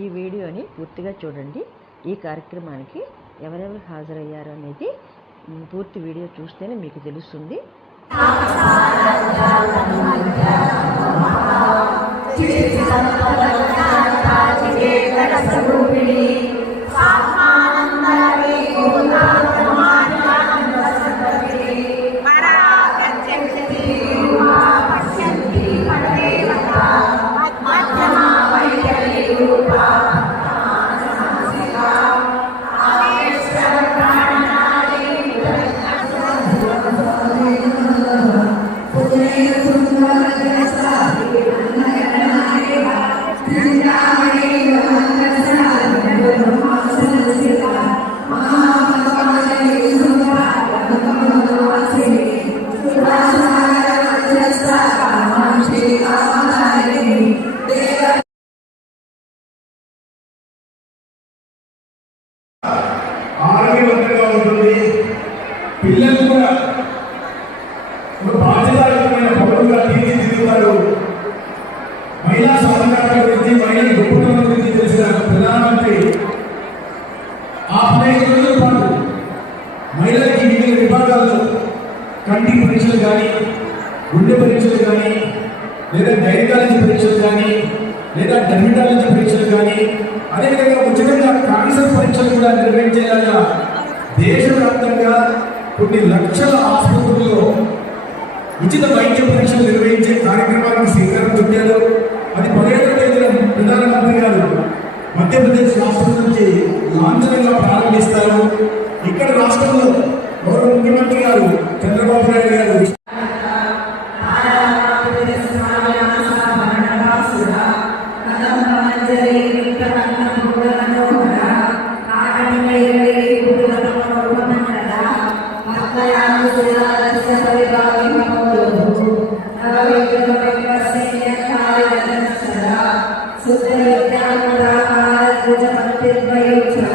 ఈ వీడియోని పూర్తిగా చూడండి. ఈ కార్యక్రమానికి ఎవరెవరు హాజరయ్యారు అనేది పూర్తి వీడియో చూస్తేనే మీకు తెలుస్తుంది. ఆరోగ్యవంతంగా ఉంటుంది. పిల్లలు కూడా ఒక బాధ్యతాయుతమైన పౌరులుగా తీర్చిదిద్దుతారు. మహిళా సాధికారత గురించి మహిళల గొప్పతనం గురించి తెలిసిన ప్రధానమంత్రి. ఆ పదిహేను రోజుల పాటు మహిళలకి వివిధ విభాగాల్లో కంటి పరీక్షలు కానీ గుండె పరీక్షలు కానీ లేదా గైనకాలజీ పరీక్షలు కానీ లేదా డెర్మటాలజీ పరీక్షలు కానీ అదేవిధంగా ఉచితంగా క్యాన్సర్ పరీక్షలు కూడా నిర్వహించేలాగా దేశవ్యాప్తంగా కొన్ని లక్షల ఆసుపత్రుల్లో ఉచిత వైద్య పరీక్షలు నిర్వహించే కార్యక్రమానికి శ్రీకారం చుట్టారు అది పదిహేడవ తేదీన ప్రధానమంత్రి గారు మధ్యప్రదేశ్ రాష్ట్రం నుంచి లాంఛనంగా ప్రారంభిస్తారు ఇక్కడ రాష్ట్రంలో గౌరవ ముఖ్యమంత్రి గారు చంద్రబాబు నాయుడు గారు Thank you. సుఖ